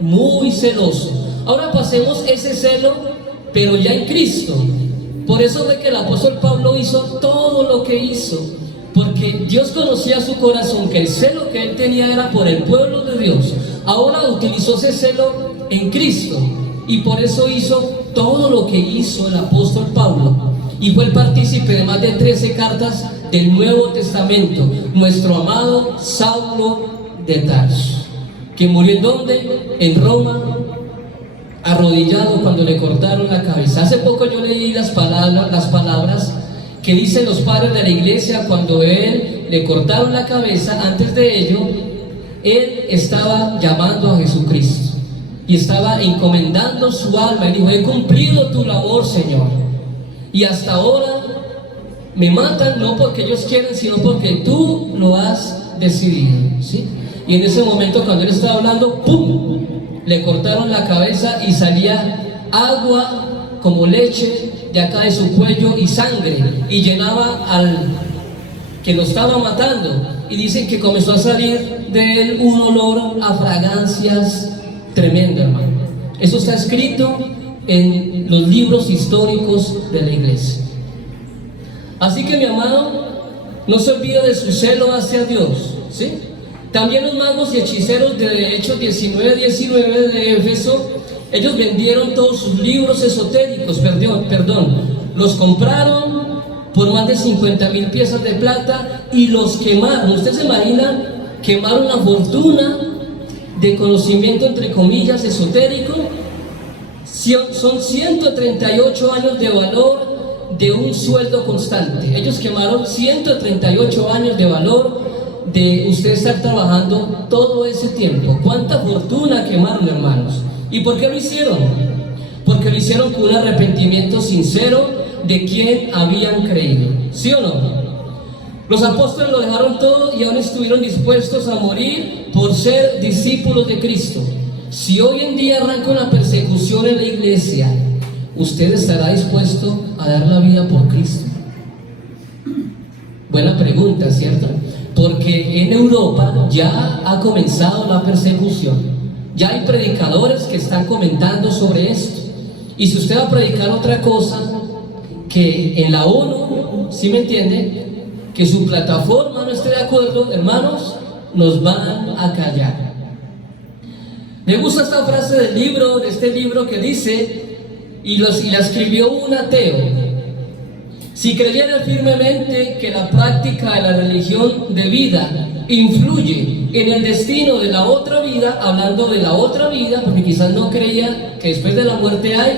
Muy celoso. Ahora pasemos ese celo, pero ya en Cristo. Por eso ve que el apóstol Pablo hizo todo lo que hizo, porque Dios conocía su corazón, que el celo que él tenía era por el pueblo de Dios. Ahora utilizó ese celo en Cristo, y por eso hizo todo lo que hizo el apóstol Pablo, y fue el partícipe de más de 13 cartas del Nuevo Testamento, nuestro amado Saulo de Tarso, que murió ¿en dónde? En Roma, arrodillado cuando le cortaron la cabeza. Hace poco yo leí las palabras que dicen los padres de la iglesia cuando él le cortaron la cabeza. Antes de ello, él estaba llamando a Jesucristo y estaba encomendando su alma y dijo: he cumplido tu labor, Señor, y hasta ahora me matan no porque ellos quieren, sino porque tú lo has decidido, ¿sí? Y en ese momento, cuando él estaba hablando, ¡pum!, le cortaron la cabeza y salía agua como leche de acá de su cuello y sangre, y llenaba al que lo estaba matando, y dicen que comenzó a salir de él un olor a fragancias tremendo, hermano. Eso está escrito en los libros históricos de la iglesia. Así que, mi amado, no se olvide de su celo hacia Dios, ¿sí? También los magos y hechiceros de Hechos 19 de Éfeso, ellos vendieron todos sus libros esotéricos, los compraron por más de 50,000 piezas de plata y los quemaron. ¿Usted se imagina quemar una fortuna de conocimiento, entre comillas, esotérico? Son 138 años de valor de un sueldo constante. Ellos quemaron 138 años de valor de usted estar trabajando todo ese tiempo. ¿Cuánta fortuna quemaron, hermanos? ¿Y por qué lo hicieron? Porque lo hicieron con un arrepentimiento sincero de quien habían creído, ¿sí o no? Los apóstoles lo dejaron todo y aún estuvieron dispuestos a morir por ser discípulos de Cristo. Si hoy en día arranca una persecución en la iglesia, ¿usted estará dispuesto a dar la vida por Cristo? Buena pregunta, ¿cierto? Porque en Europa ya ha comenzado la persecución. Ya hay predicadores que están comentando sobre esto. Y si usted va a predicar otra cosa, que en la ONU, ¿sí me entiende?, que su plataforma no esté de acuerdo, hermanos, nos van a callar. Me gusta esta frase de este libro que dice, y la escribió un ateo: si creyera firmemente que la práctica de la religión de vida influye en el destino de la otra vida, hablando de la otra vida, porque quizás no creía que después de la muerte hay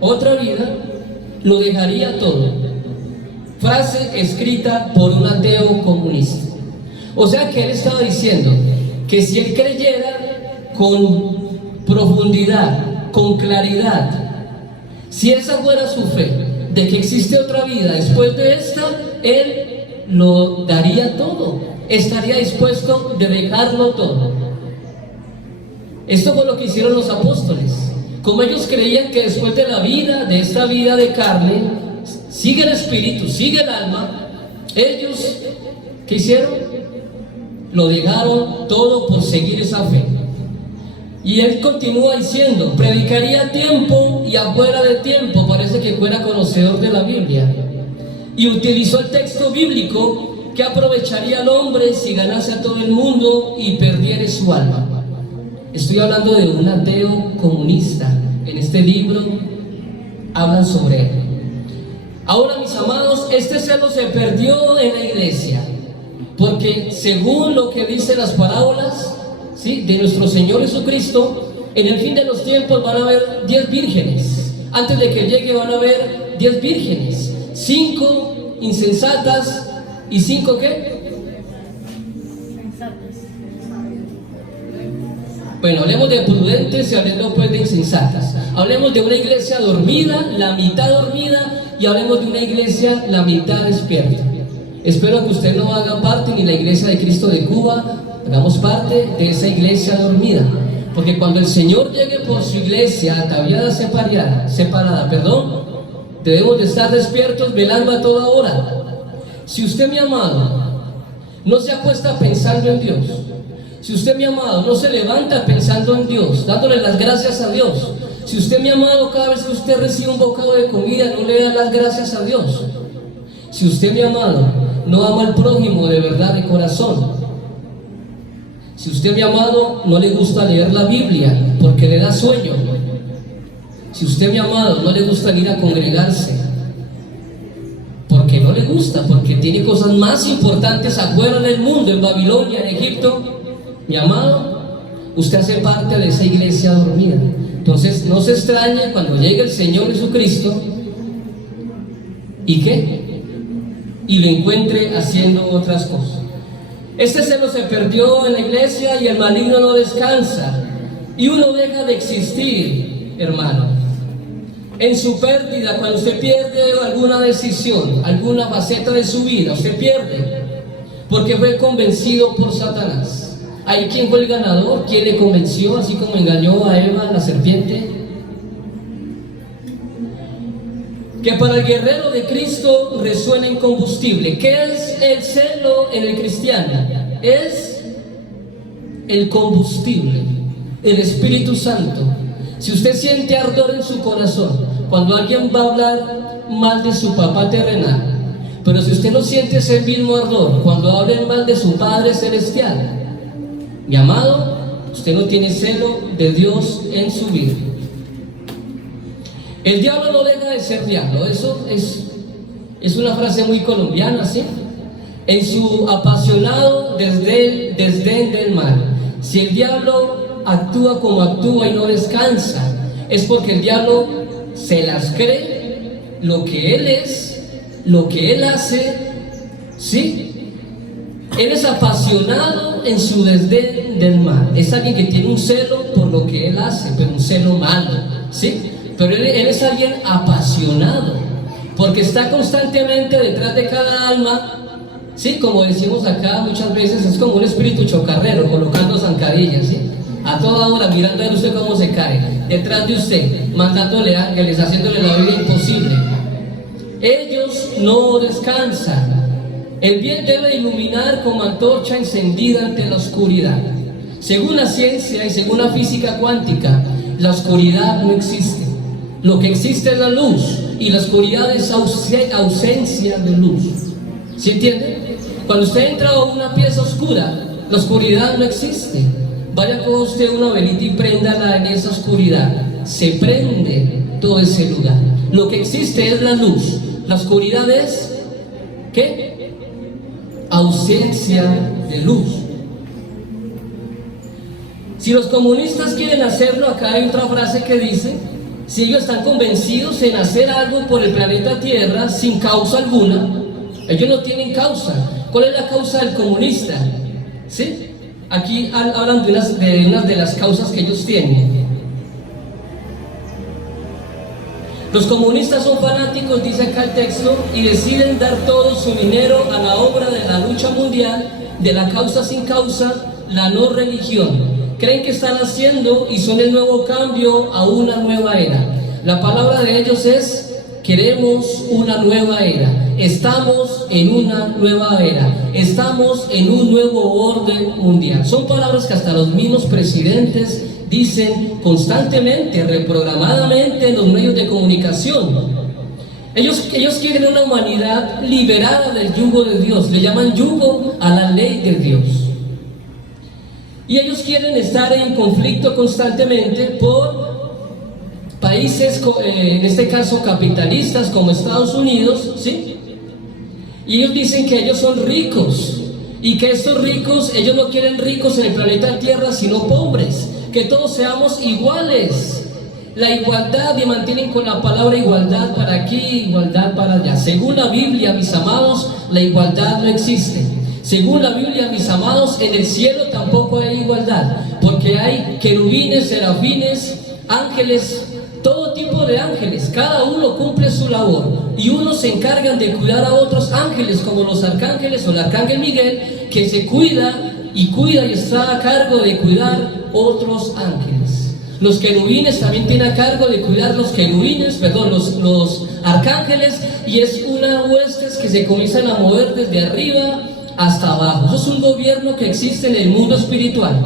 otra vida, lo dejaría todo. Frase escrita por un ateo comunista. O sea que él estaba diciendo que si él creyera con profundidad, con claridad, si esa fuera su fe, de que existe otra vida después de esta, él lo daría todo, estaría dispuesto de dejarlo todo. Esto fue lo que hicieron los apóstoles. Como ellos creían que después de la vida, de esta vida de carne, sigue el espíritu, sigue el alma, ellos, ¿qué hicieron? Lo dejaron todo por seguir esa fe. Y él continúa diciendo: predicaría a tiempo y afuera de tiempo. Parece que fuera conocedor de la Biblia. Y utilizó el texto bíblico: que aprovecharía al hombre si ganase a todo el mundo y perdiere su alma. Estoy hablando de un ateo comunista. En este libro hablan sobre él. Ahora, mis amados, este celo se perdió en la iglesia, porque según lo que dicen las parábolas, ¿sí?, de nuestro Señor Jesucristo, en el fin de los tiempos van a haber 10 vírgenes. Antes de que llegue van a haber 10 vírgenes, 5 insensatas y 5 ¿qué? Bueno, hablemos de prudentes y hablemos pues de insensatas. Hablemos de una iglesia dormida, la mitad dormida, y hablemos de una iglesia la mitad despierta. Espero que usted no haga parte, ni la iglesia de Cristo de Cuba, hagamos parte de esa iglesia dormida. Porque cuando el Señor llegue por su iglesia ataviada, separada, debemos de estar despiertos, velando a toda hora. Si usted, mi amado, no se acuesta pensando en Dios, si usted, mi amado, no se levanta pensando en Dios, dándole las gracias a Dios, si usted, mi amado, cada vez que usted recibe un bocado de comida, no le da las gracias a Dios, si usted, mi amado, no ama al prójimo de verdad, de corazón, si usted, mi amado, no le gusta leer la Biblia porque le da sueño, si usted, mi amado, no le gusta ir a congregarse porque no le gusta, porque tiene cosas más importantes afuera del mundo, en Babilonia, en Egipto, mi amado, usted hace parte de esa iglesia dormida. Entonces no se extrañe cuando llegue el Señor Jesucristo y ¿qué? Y lo encuentre haciendo otras cosas. Este celo se perdió en la iglesia y el maligno no descansa, y uno deja de existir, hermano. En su pérdida, cuando usted pierde alguna decisión, alguna faceta de su vida, usted pierde porque fue convencido por Satanás. ¿Hay quién fue el ganador? ¿Quién le convenció, así como engañó a Eva, la serpiente? Que para el guerrero de Cristo resuena incombustible. ¿Qué es el celo en el cristiano? Es el combustible, el Espíritu Santo. Si usted siente ardor en su corazón cuando alguien va a hablar mal de su papá terrenal, pero si usted no siente ese mismo ardor cuando hablen mal de su Padre celestial, mi amado, usted no tiene celo de Dios en su vida. El diablo no deja de ser diablo. Eso es una frase muy colombiana, ¿sí? En su apasionado desdén del mal. Si el diablo actúa como actúa y no descansa, es porque el diablo se las cree, lo que él es, lo que él hace, ¿sí? Él es apasionado en su desdén del mal. Es alguien que tiene un celo por lo que él hace, pero un celo malo, ¿sí? Pero él es alguien apasionado, porque está constantemente detrás de cada alma, ¿sí? Como decimos acá muchas veces, es como un espíritu chocarrero, colocando zancadillas, ¿sí? A toda hora mirando a ver usted cómo se cae, detrás de usted, mandándole ángeles, haciéndole la vida imposible. Ellos no descansan. El bien debe iluminar como antorcha encendida ante la oscuridad. Según la ciencia y según la física cuántica, la oscuridad no existe. Lo que existe es la luz, y la oscuridad es ausencia de luz. ¿Sí entiende? Cuando usted entra a una pieza oscura, la oscuridad no existe. Vaya con usted una velita y préndala en esa oscuridad. Se prende todo ese lugar. Lo que existe es la luz. La oscuridad es ¿qué? Ausencia de luz. Si los comunistas quieren hacerlo, acá hay otra frase que dice: si ellos están convencidos en hacer algo por el planeta Tierra sin causa alguna, ellos no tienen causa. ¿Cuál es la causa del comunista? ¿Sí? Aquí hablan de unas de las causas que ellos tienen. Los comunistas son fanáticos, dice acá el texto, y deciden dar todo su dinero a la obra de la lucha mundial, de la causa sin causa, la no religión. Creen que están haciendo y son el nuevo cambio a una nueva era. La palabra de ellos es: queremos una nueva era. Estamos en una nueva era. Estamos en un nuevo orden mundial. Son palabras que hasta los mismos presidentes dicen constantemente, reprogramadamente en los medios de comunicación. Ellos quieren una humanidad liberada del yugo de Dios. Le llaman yugo a la ley de Dios. Y ellos quieren estar en conflicto constantemente países, en este caso capitalistas como Estados Unidos, ¿sí? Y ellos dicen que ellos son ricos y que estos ricos, ellos no quieren ricos en el planeta Tierra, sino pobres, que todos seamos iguales. La igualdad, y mantienen con la palabra igualdad para aquí, igualdad para allá. Según la Biblia, mis amados, la igualdad no existe. Según la Biblia, mis amados, en el cielo tampoco hay igualdad, porque hay querubines, serafines, ángeles, todo tipo de ángeles, cada uno cumple su labor, y unos se encargan de cuidar a otros ángeles, como los arcángeles o el arcángel Miguel, que se cuida y está a cargo de cuidar otros ángeles. Los querubines también tienen a cargo de cuidar los arcángeles, y es una huestes que se comienzan a mover desde arriba hasta abajo. Eso es un gobierno que existe en el mundo espiritual,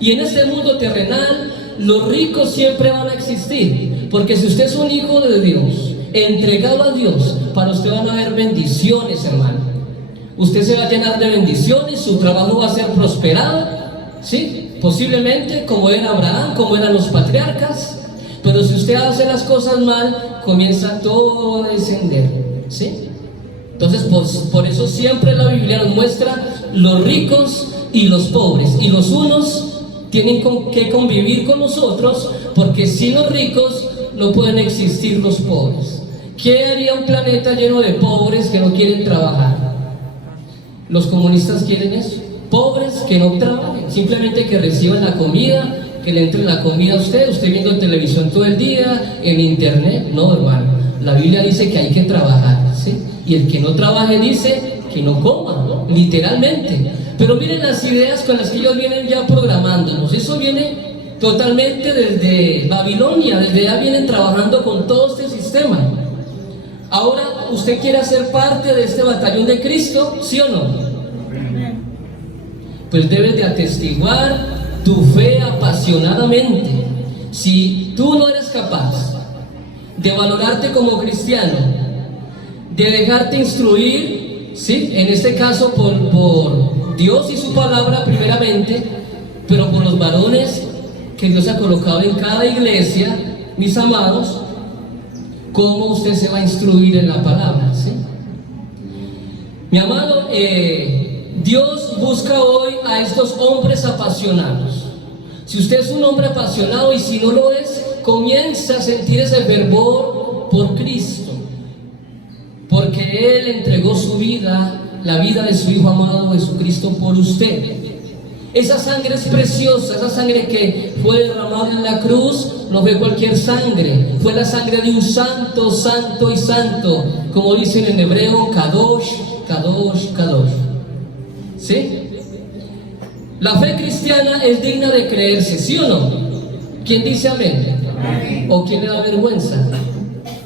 y en este mundo terrenal los ricos siempre van a existir, porque si usted es un hijo de Dios, entregado a Dios, para usted van a haber bendiciones, hermano. Usted se va a llenar de bendiciones, su trabajo va a ser prosperado, ¿sí? Posiblemente como era Abraham, como eran los patriarcas. Pero si usted hace las cosas mal, comienza todo a descender, ¿sí? Entonces, por eso siempre la Biblia nos muestra los ricos y los pobres, y los unos tienen que convivir con nosotros, porque sin los ricos no pueden existir los pobres. ¿Qué haría un planeta lleno de pobres que no quieren trabajar? Los comunistas quieren eso, pobres que no trabajen, simplemente que reciban la comida, que le entre la comida a usted viendo televisión todo el día, en internet. No, hermano, la Biblia dice que hay que trabajar, ¿sí? Y el que no trabaje dice que no coma, ¿no? Literalmente. Pero miren las ideas con las que ellos vienen ya programándonos. Eso viene totalmente desde Babilonia, desde ya vienen trabajando con todo este sistema. Ahora, ¿usted quiere ser parte de este batallón de Cristo? ¿Sí o no? Pues debes de atestiguar tu fe apasionadamente. Si tú no eres capaz de valorarte como cristiano, de dejarte instruir, ¿sí? En este caso por Dios y su palabra primeramente, pero por los varones que Dios ha colocado en cada iglesia, mis amados, ¿cómo usted se va a instruir en la palabra? ¿Sí? Mi amado, Dios busca hoy a estos hombres apasionados. Si usted es un hombre apasionado, y si no lo es, comienza a sentir ese fervor por Cristo, porque Él entregó su vida, la vida de su Hijo amado Jesucristo, por usted. Esa sangre es preciosa, esa sangre que fue derramada en la cruz no fue cualquier sangre, fue la sangre de un santo, santo y santo, como dicen en hebreo, Kadosh, Kadosh, Kadosh. ¿Sí? La fe cristiana es digna de creerse, ¿sí o no? ¿Quién dice amén? Amén. ¿O quién le da vergüenza?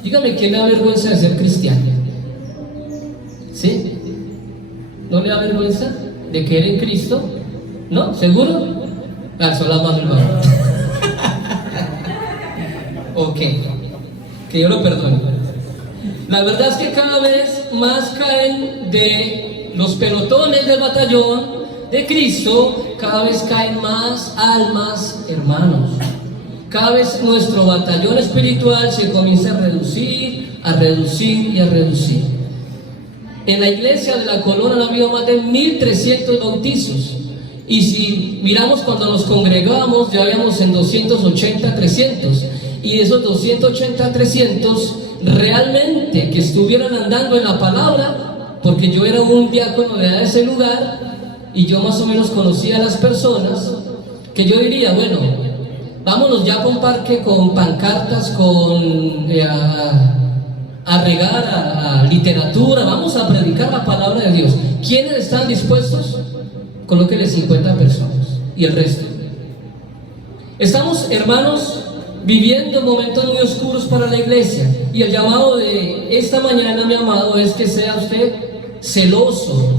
Dígame, ¿quién le da vergüenza de ser cristiano? ¿Sí? ¿No le da vergüenza de creer en Cristo? ¿No? ¿Seguro? Alzó la mano, hermano. Ok, que yo lo perdone. La verdad es que cada vez más caen de los pelotones del batallón de Cristo, cada vez caen más almas, hermanos. Cada vez nuestro batallón espiritual se comienza a reducir, a reducir y a reducir. En la iglesia de la Colona ha habido más de 1.300 bautizos. Y si miramos cuando nos congregamos, ya habíamos en 280, 300. Y de esos 280, 300, realmente que estuvieran andando en la palabra, porque yo era un diácono de ese lugar, y yo más o menos conocía a las personas, que yo diría, bueno, vámonos ya para un parque con pancartas, a regar a literatura, vamos a predicar la palabra de Dios. ¿Quiénes están dispuestos? Colóquenle 50 personas y el resto. Estamos, hermanos, viviendo momentos muy oscuros para la iglesia, y el llamado de esta mañana, mi amado, es que sea usted celoso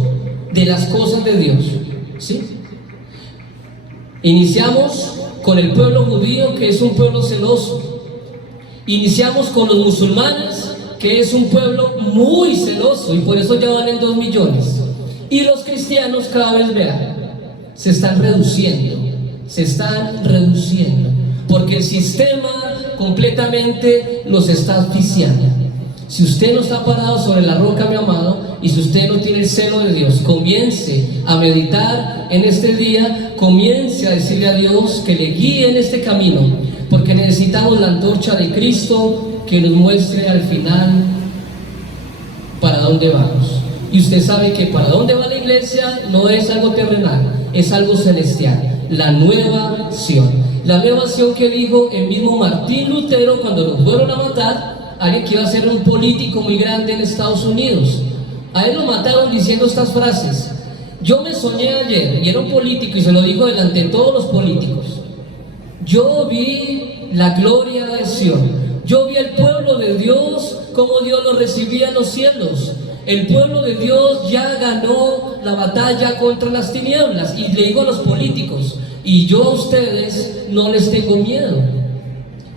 de las cosas de Dios, ¿sí? Iniciamos con el pueblo judío, que es un pueblo celoso. Iniciamos con los musulmanes, que es un pueblo muy celoso, y por eso ya van en 2 millones. Y los cristianos cada vez, vean, se están reduciendo, se están reduciendo. porque el sistema completamente los está asfixiando. Si usted no está parado sobre la roca, mi amado, y si usted no tiene el celo de Dios, comience a meditar en este día, comience a decirle a Dios que le guíe en este camino, porque necesitamos la antorcha de Cristo que nos muestre al final para dónde vamos. Y usted sabe que para dónde va la iglesia no es algo terrenal, es algo celestial, la nueva Sion. La nueva Sion que dijo el mismo Martín Lutero cuando lo fueron a matar, alguien que iba a ser un político muy grande en Estados Unidos. A él lo mataron diciendo estas frases: yo me soñé ayer, y era un político y se lo dijo delante de todos los políticos, yo vi la gloria de Sion. Yo vi el pueblo de Dios, como Dios lo recibía en los cielos. El pueblo de Dios ya ganó la batalla contra las tinieblas. Y le digo a los políticos, y yo a ustedes no les tengo miedo.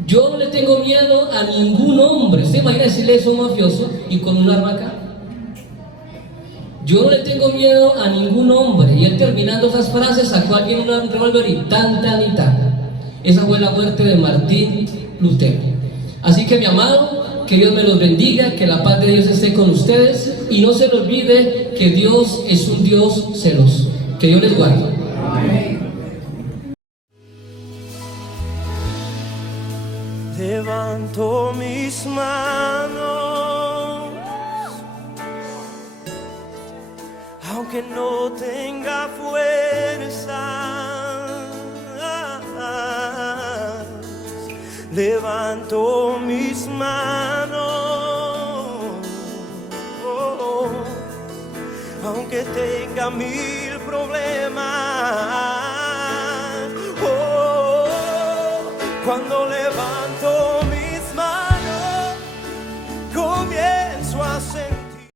Yo no le tengo miedo a ningún hombre. ¿Usted imagina decirle eso a un mafioso y con un arma acá? Yo no le tengo miedo a ningún hombre. Y él, terminando esas frases, sacó a alguien un revólver y tan, tan y tan. Esa fue la muerte de Martín Lutero. Así que, mi amado, que Dios me los bendiga, que la paz de Dios esté con ustedes, y no se le olvide que Dios es un Dios celoso. Que Dios les guarde. Amén. Levanto mis manos, aunque no tenga fuerza. Levanto mis manos, aunque tenga mil problemas. Cuando levanto